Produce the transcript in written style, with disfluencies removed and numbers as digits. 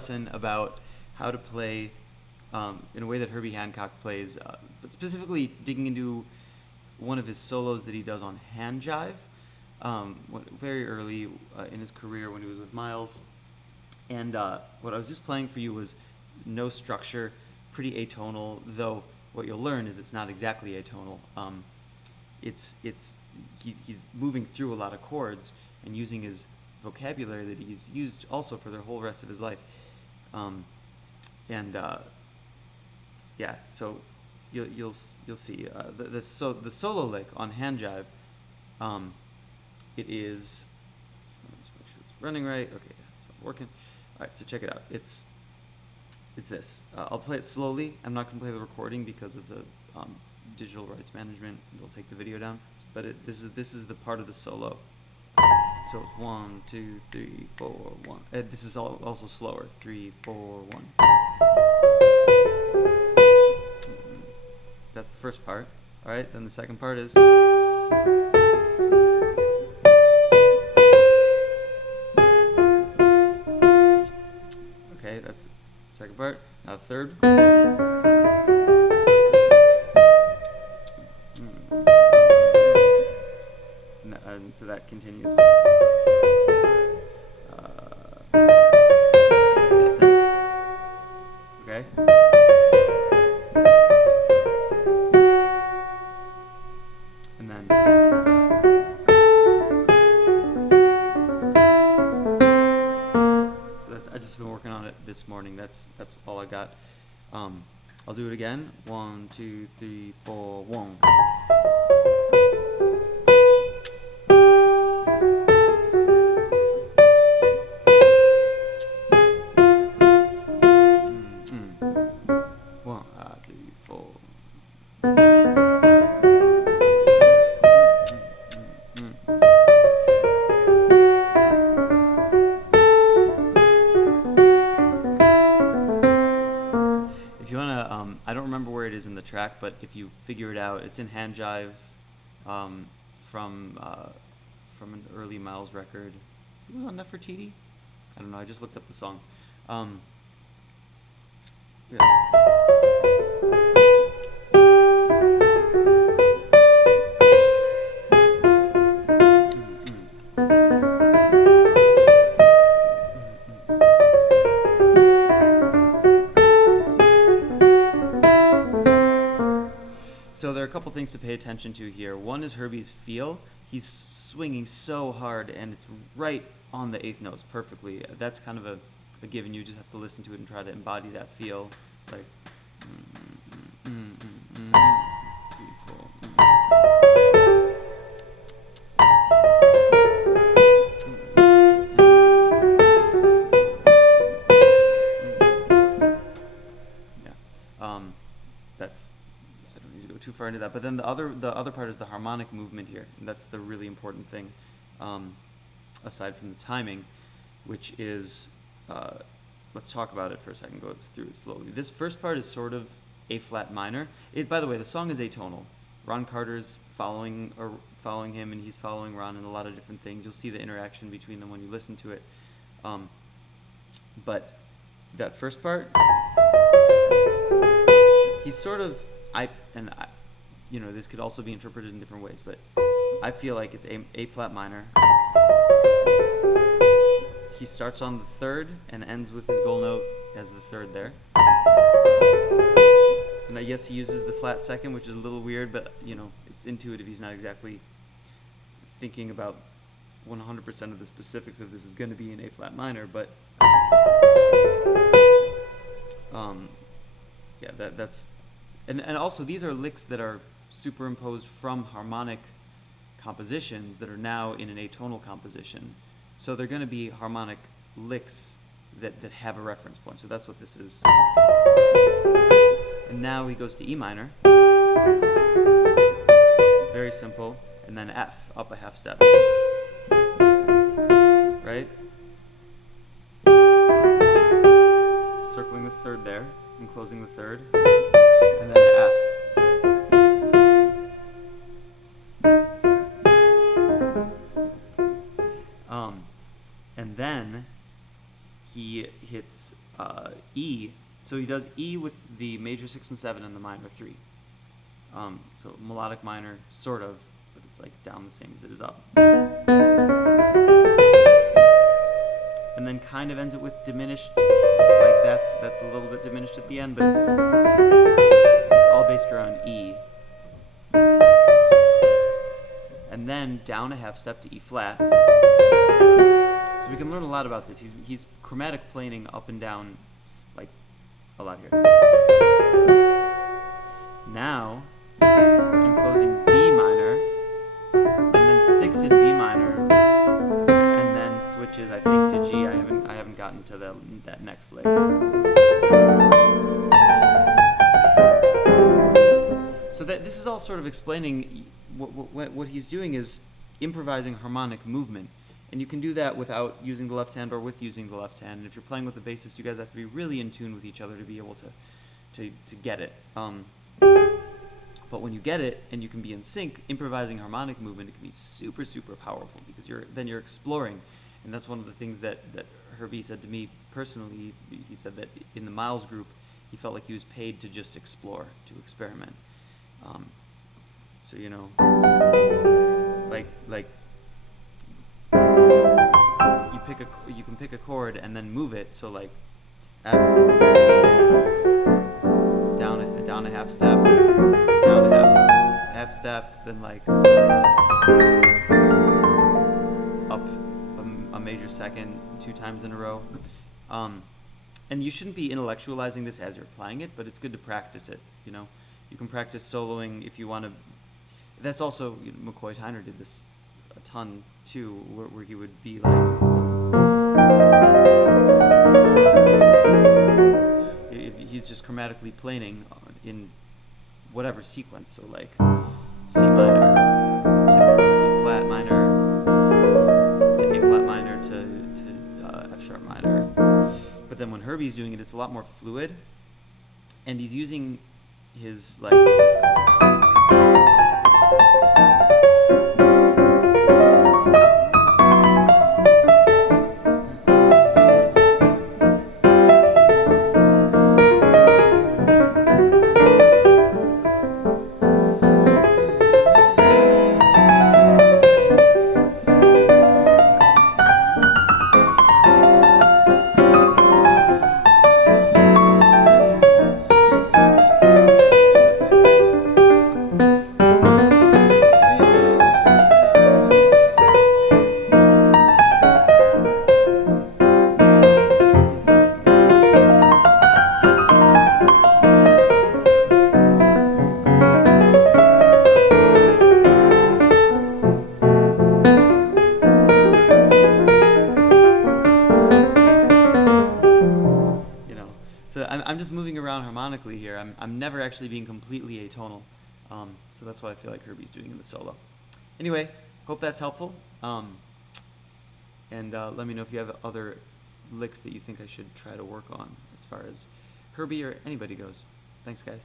lesson about how to play in a way that Herbie Hancock plays, but specifically digging into one of his solos that he does on Hand Jive, very early in his career when he was with Miles. And what I was just playing for you was no structure, pretty atonal, though what you'll learn is it's not exactly atonal. He's moving through a lot of chords and using his vocabulary that he's used also for the whole rest of his life. So you'll see the solo lick on Hand Jive. It is. Let me just make sure it's running right. Okay, it's working. All right, so check it out. It's this. I'll play it slowly. I'm not going to play the recording because of the digital rights management. They'll take the video down. But this is the part of the solo. So it's 1, 2, 3, 4, 1. This is also slower. 3, 4, 1. That's the first part. All right. Then the second part is. Okay, that's the second part. Now the third. And so that continues. That's it. Okay. And then. So that's. I've just been working on it this morning. That's all I got. I'll do it again. 1, 2, 3, 4, 1. I don't remember where it is in the track, but if you figure it out, it's in Hand Jive from an early Miles record. It was on Nefertiti? I don't know, I just looked up the song. Yeah. So there are a couple things to pay attention to here. One is Herbie's feel. He's swinging so hard, and it's right on the eighth notes perfectly. That's kind of a given. You just have to listen to it and try to embody that feel. Like, 3, 4. That's. I don't need to go too far into that. But then the other part is the harmonic movement here, and that's the really important thing. Aside from the timing, which is, let's talk about it for a second, go through it slowly. This first part is sort of A flat minor. By the way, the song is atonal. Ron Carter's following him, and he's following Ron in a lot of different things. You'll see the interaction between them when you listen to it. But that first part, he's sort of, this could also be interpreted in different ways, but I feel like it's A flat minor. He starts on the third and ends with his goal note as the third there. And I guess he uses the flat second, which is a little weird, but it's intuitive. He's not exactly thinking about 100% of the specifics of this is going to be in A flat minor, but that's and also these are licks that are superimposed from harmonic compositions that are now in an atonal composition. So they're going to be harmonic licks that have a reference point. So that's what this is. And now he goes to E minor. Very simple. And then F, up a half step. Right? Circling the third there and closing the third. And then F. And then he hits E. So he does E with the major 6 and 7 and the minor 3. So melodic minor, sort of, but it's like down the same as it is up. And then kind of ends it with diminished, like that's a little bit diminished at the end, but it's all based around E. And then down a half step to E flat. So we can learn a lot about this. He's chromatic planing up and down, like a lot here. Now, in closing B minor, and then sticks in B minor, and then switches, I think, to G. I haven't gotten to that next lick. So that this is all sort of explaining what he's doing is improvising harmonic movement. And you can do that without using the left hand or with using the left hand. And if you're playing with the bassist, you guys have to be really in tune with each other to be able to get it. But when you get it and you can be in sync, improvising harmonic movement, it can be super, super powerful because you're exploring. And that's one of the things that Herbie said to me personally. He said that in the Miles group, he felt like he was paid to just explore, to experiment. So, you know, like you can pick a chord and then move it. So like F, down a half step, down a half step, then like up a major second 2 times in a row. And you shouldn't be intellectualizing this as you're playing it, but it's good to practice it. You know, you can practice soloing if you want to. That's also, you know, McCoy Tyner did this a ton too, where he would be like, he's just chromatically planing in whatever sequence. So like C minor to B flat minor to A flat minor to F sharp minor. But then when Herbie's doing it, it's a lot more fluid, and he's using his like. So I'm just moving around harmonically here. I'm never actually being completely atonal. So that's what I feel like Herbie's doing in the solo. Anyway, hope that's helpful. And let me know if you have other licks that you think I should try to work on as far as Herbie or anybody goes. Thanks, guys.